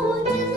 不知